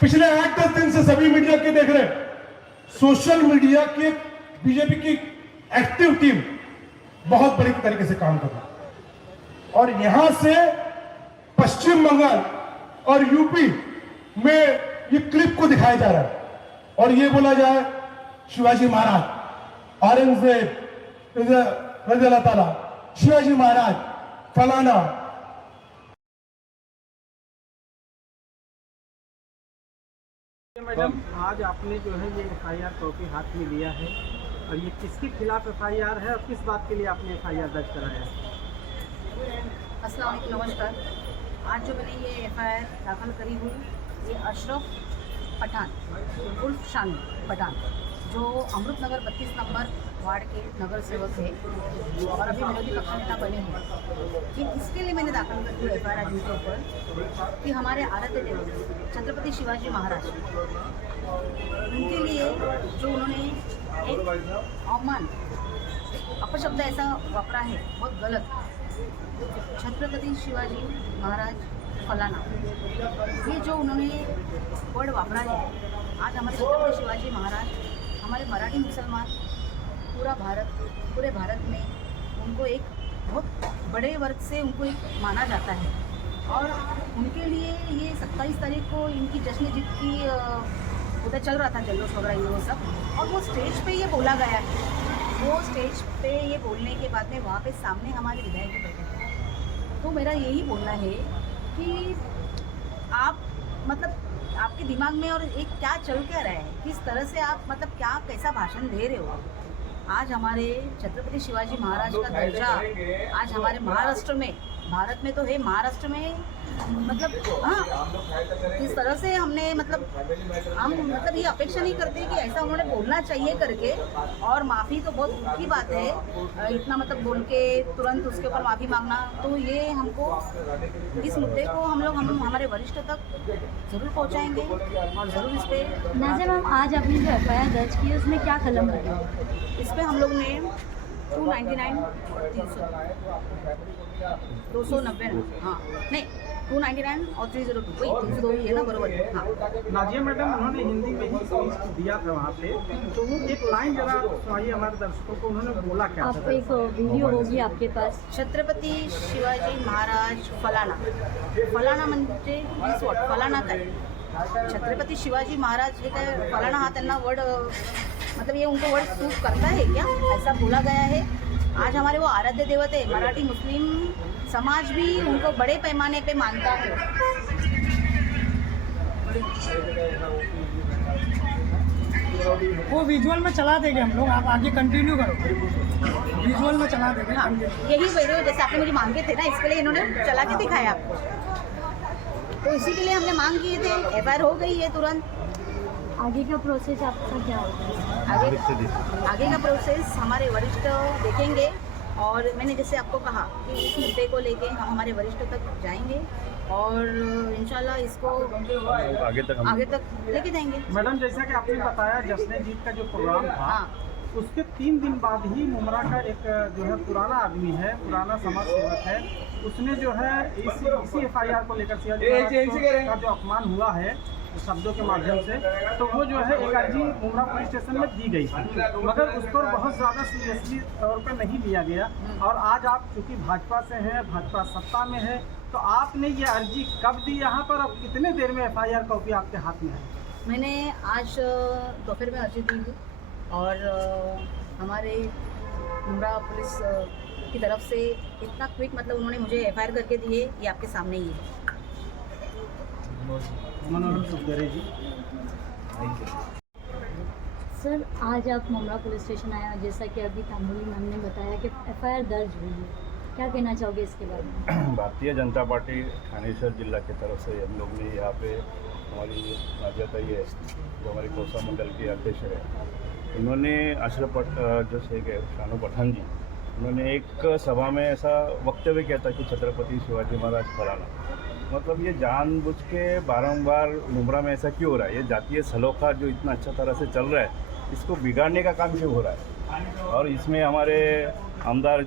पिछले 8-10 दिन से सभी मीडिया के देख रहे हैं, सोशल मीडिया के बीजेपी की एक्टिव टीम बहुत बड़ी तरीके से काम कर रही है और यहां से पश्चिम बंगाल और यूपी में ये क्लिप को दिखाया जा रहा है और ये बोला जाए शिवाजी महाराज औरंगजेब रज़ी अल्लाह ताला शिवाजी महाराज फलाना। मैडम आज आपने जो है ये एफआईआर कॉपी हाथ में लिया है और ये किसके खिलाफ एफआईआर है और किस बात के लिए आपने एफआईआर दर्ज कराया है? अस्सलाम वालेकुम, नमस्कार। आज जो मैंने ये एफआईआर दाखिल करी हुई ये अशरफ पठान उर्फ शान पठान जो अमृतनगर 32 नंबर वार्ड के नगर सेवक है और अभी विरोधी पक्ष नेता बने हैं कि इसके लिए मैंने दाखिल कर दी एफआईआर जिनके ऊपर कि हमारे आराध्य देव छत्रपति शिवाजी महाराज उनके लिए जो उन्होंने एक अवमान अपशब्द ऐसा वापरा है बहुत गलत। छत्रपति शिवाजी महाराज फलाना ये जो उन्होंने वर्ड वापरा है, आज हमारे छत्रपति शिवाजी महाराज हमारे मराठी मुसलमान पूरे भारत में उनको एक बहुत बड़े वर्ग से उनको एक माना जाता है और उनके लिए ये 27 तारीख को इनकी जश्न जीत की उधर चल रहा था जल्लोश वगैरह वो सब और वो स्टेज पे ये बोला गया है। वो स्टेज पे ये बोलने के बाद में वहाँ पे सामने हमारे विधायक भी बैठे थे। तो मेरा यही बोलना है कि आप मतलब आपके दिमाग में और एक क्या चल क्या रहा है, किस तरह से आप मतलब क्या कैसा भाषण दे रहे हो। आज हमारे छत्रपति शिवाजी महाराज का दर्जा आज हमारे महाराष्ट्र में, भारत में तो है, महाराष्ट्र में मतलब हाँ इस तरह से हमने हम मतलब ये अपेक्षा नहीं करते कि ऐसा उन्होंने बोलना चाहिए करके। और माफ़ी तो बहुत दुख की बात है, इतना मतलब बोल के तुरंत उसके ऊपर माफ़ी मांगना, तो ये हमको इस मुद्दे को हम हमारे वरिष्ठ तक ज़रूर पहुंचाएंगे और ज़रूर इस पर। नाज़िया मैम, आज आपने जो एफआईआर दर्ज की है उसमें क्या कलम लगी? इस पर हम लोग ने 299 290 हाँ नहीं 299 और 302 वही 302 ये ना बरोबर है। हाँ नाजिया मैडम उन्होंने हिंदी में ही स्पीच दिया था वहाँ पे, तो वो एक लाइन जरा सुनाइए हमारे दर्शकों को, उन्होंने बोला क्या आप था? एक वीडियो होगी आपके पास। छत्रपती शिवाजी महाराज फलाना म्हणजे रिसॉर्ट फलाना काय छत्रपति शिवाजी महाराज हे काय फलाना हा त्यांना वर्ड मतलब ये उनको वर्ड सूट करता है क्या, ऐसा बोला गया है। आज हमारे वो आराध्य देवत है, मराठी मुस्लिम समाज भी उनको बड़े पैमाने पे मानता है। वो विजुअल में चला देंगे हम लोग, आप आगे कंटिन्यू करो, विजुअल में चला देंगे। हाँ यही वीडियो जैसे आपने मुझे मांगे थे ना, इसके लिए इन्होंने चला के दिखाया आपको, तो इसी के लिए हमने मांग किए थे। एफआईआर हो गई है तुरंत। आगे का प्रोसेस आपका क्या होगा? आगे का प्रोसेस हमारे वरिष्ठ देखेंगे और मैंने जैसे आपको कहा कि इस मुद्दे को लेके हम हमारे वरिष्ठ तक जाएंगे और इंशाल्लाह इसको आगे तक लेके जाएंगे। मैडम जैसा कि आपने बताया जश्न जीत का जो प्रोग्राम था, हाँ उसके 3 दिन बाद ही मुमरा का एक जो है पुराना आदमी है, पुराना समाज सेवक है, उसने जो है इसी एफआईआर को लेकर का जो अपमान हुआ है शब्दों के माध्यम से, तो वो जो है एक अर्जी मुमरा पुलिस स्टेशन में दी गई थी, मगर उस पर बहुत ज़्यादा सीरियसली तौर पर नहीं लिया गया। और आज आप चूँकि भाजपा से हैं, भाजपा सत्ता में है, तो आपने ये अर्जी कब दी यहाँ पर और कितने देर में एफआईआर कॉपी आपके हाथ में है? मैंने आज दोपहर में अर्जी दी थी और हमारे मुमरा पुलिस की तरफ से इतना क्विक मतलब उन्होंने मुझे एफआईआर करके दी है, ये आपके सामने ही है। मनोरम सुखदरे जी। सर, आज आप मुमरा पुलिस स्टेशन आए और जैसा कि अभी तामुली मैम ने बताया कि एफआईआर दर्ज हुई है, क्या कहना चाहोगे इसके बारे में? भारतीय जनता पार्टी थानेश्वर जिला की तरफ से हम लोग ने यहाँ पे हमारी नाजिया ताई है जो हमारी कोसा मंडल की अध्यक्ष है, उन्होंने अशरफ जो शेख है शानू पठान जी, उन्होंने एक सभा में ऐसा वक्तव्य किया था कि छत्रपति शिवाजी महाराज फलाना, मतलब ये जानबूझ के बारंबार मुमरा में ऐसा क्यों हो रहा है? ये जातीय सलोखा जो इतना अच्छा तरह से चल रहा है, इसको बिगाड़ने का काम क्यों हो रहा है? और इसमें हमारे आमदार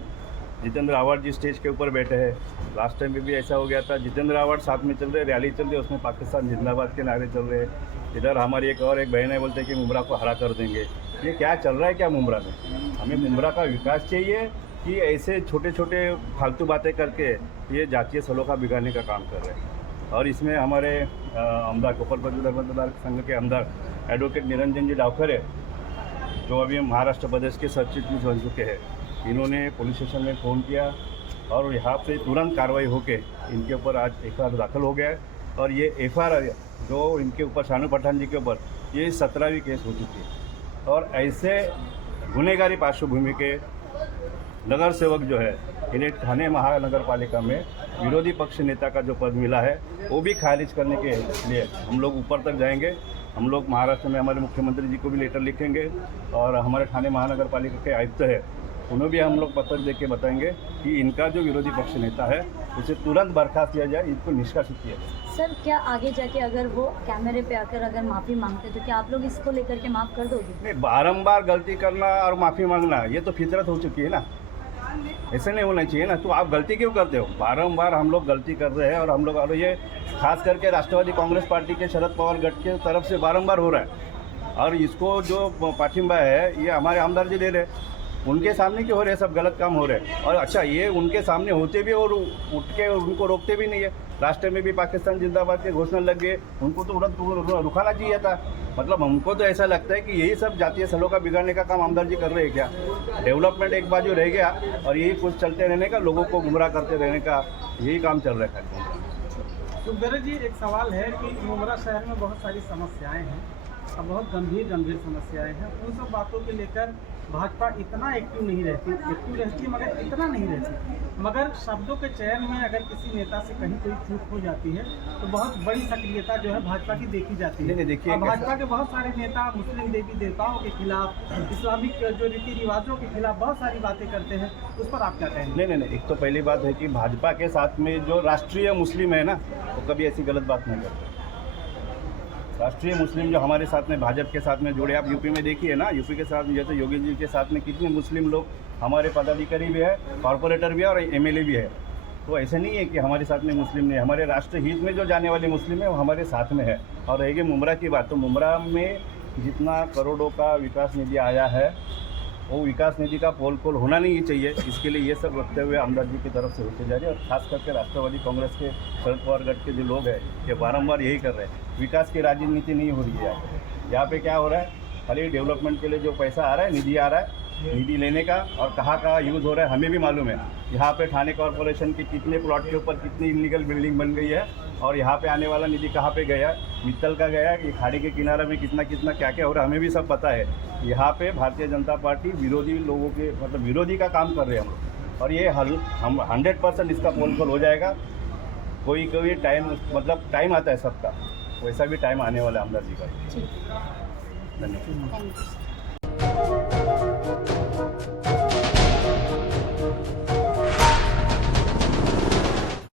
जितेंद्र आवाड जी स्टेज के ऊपर बैठे हैं। लास्ट टाइम भी ऐसा हो गया था, जितेंद्र आवाड साथ में चल रहे, रैली चल रही है, उसमें पाकिस्तान जिंदाबाद के नारे चल रहे हैं। इधर हमारी एक बहन है, बोलते हैं कि मुमरा को हरा कर देंगे। ये क्या चल रहा है क्या मुमरा में? हमें मुमरा का विकास चाहिए कि ऐसे छोटे छोटे फालतू बातें करके ये जातीय सलोखा बिगाड़ने का काम कर रहे हैं। और इसमें हमारे आमदार कोपर पदवीधर मतदार संघ के आमदार एडवोकेट निरंजन जी डावकर है, जो अभी महाराष्ट्र प्रदेश के सचिव भी बन चुके हैं। इन्होंने पुलिस स्टेशन में फ़ोन किया और यहाँ पे तुरंत कार्रवाई होके इनके ऊपर आज एफआईआर दाखिल हो गया है। और ये एफआईआर जो इनके ऊपर शानू पठान जी के ऊपर ये 17वीं केस हो चुकी है। और ऐसे गुनहगारी पार्श्वभूमि के नगर सेवक जो है, इन्हें ठाणे महानगर पालिका में विरोधी पक्ष नेता का जो पद मिला है वो भी खारिज करने के लिए हम लोग ऊपर तक जाएंगे। हम लोग महाराष्ट्र में हमारे मुख्यमंत्री जी को भी लेटर लिखेंगे और हमारे ठाणे महानगर पालिका के आयुक्त है उन्हें भी हम लोग पत्र दे के बताएंगे कि इनका जो विरोधी पक्ष नेता है उसे तुरंत बर्खास्त किया जाए, इनको निष्कासित किया जाए। सर, क्या आगे जाके अगर वो कैमरे पे आकर अगर माफ़ी मांगते तो क्या आप लोग इसको लेकर के माफ़ कर दोगे? नहीं, बारंबार गलती करना और माफ़ी मांगना ये तो फितरत हो चुकी है ना, ऐसे नहीं होना चाहिए ना। तो आप गलती क्यों करते हो? बारंबार हम लोग गलती कर रहे हैं और हम लोग, और ये खास करके राष्ट्रवादी कांग्रेस पार्टी के शरद पवार गठ के तरफ से बारंबार हो रहा है। और इसको जो पाठिंबा है ये हमारे आमदार जी दे रहे हैं, उनके सामने क्यों हो रहे हैं, सब गलत काम हो रहे हैं। और अच्छा, ये उनके सामने होते भी और उठ के उनको रोकते भी नहीं है। राष्ट्र में भी पाकिस्तान जिंदाबाद के घोषणा लग गए, उनको तो तुरंत रुकाना चाहिए था। मतलब हमको तो ऐसा लगता है कि यही सब जातीय सलोखा बिगाड़ने का काम आमदार जी कर रहे हैं क्या? डेवलपमेंट एक बाजू रह गया और यही कुछ चलते रहने का, लोगों को गुमराह करते रहने का यही काम चल रहा है। सुखदेव जी, एक सवाल है कि मुमरा शहर में बहुत सारी समस्याएं हैं और बहुत गंभीर समस्याएं हैं। उन सब बातों के लेकर भाजपा इतना एक्टिव नहीं रहती, मगर इतना नहीं रहती। मगर शब्दों के चयन में अगर किसी नेता से कहीं कोई चूक हो जाती है तो बहुत बड़ी सक्रियता जो है भाजपा की देखी जाती है। देखिए, भाजपा के बहुत सारे नेता मुस्लिम देवी देवताओं के खिलाफ, इस्लामिक जो रीति रिवाजों के खिलाफ बहुत सारी बातें करते हैं। उस पर आप क्या कहेंगे? नहीं, एक तो पहली बात है कि भाजपा के साथ में जो राष्ट्रीय मुस्लिम है ना, वो कभी ऐसी गलत बात नहीं करते। राष्ट्रीय मुस्लिम जो हमारे साथ में भाजपा के साथ में जुड़े, आप यूपी में देखिए ना, यूपी के साथ जैसे योगी जी के साथ में कितने मुस्लिम लोग हमारे पदाधिकारी भी है, कॉरपोरेटर भी है और एमएलए भी है। तो ऐसे नहीं है कि हमारे साथ में मुस्लिम नहीं, हमारे राष्ट्र हित में जो जाने वाले मुस्लिम है वो हमारे साथ में है। और रहेगी मुमरा की बात, तो मुमरा में जितना करोड़ों का विकास निधि आया है वो विकास निधि का पोल खोल होना नहीं चाहिए। इसके लिए ये सब रखते हुए आमदार जी की तरफ से होते जा रहे हैं। और खास करके राष्ट्रवादी कांग्रेस के शरद पवार गठ के जो लोग हैं ये बारंबार यही कर रहे हैं। विकास की राजनीति नहीं हो रही है यहाँ पे क्या हो रहा है, खाली डेवलपमेंट के लिए जो पैसा आ रहा है, निधि आ रहा है, निधि लेने का और कहाँ यूज़ हो रहा है हमें भी मालूम है। यहाँ पे ठाणे कॉरपोरेशन के कितने प्लॉट के ऊपर कितनी इलीगल बिल्डिंग बन गई है और यहाँ पे आने वाला निधि कहाँ पे गया, मित्तल का गया, ये खाड़ी के किनारे में कितना क्या क्या हो रहा है हमें भी सब पता है। यहाँ पे भारतीय जनता पार्टी विरोधी लोगों के मतलब विरोधी का काम कर रहे हैं हम लोग। और ये हम 100% इसका पोल खोल हो जाएगा। कोई टाइम मतलब टाइम आता है सबका, वैसा भी टाइम आने वाला है आमदार जी का। धन्यवाद।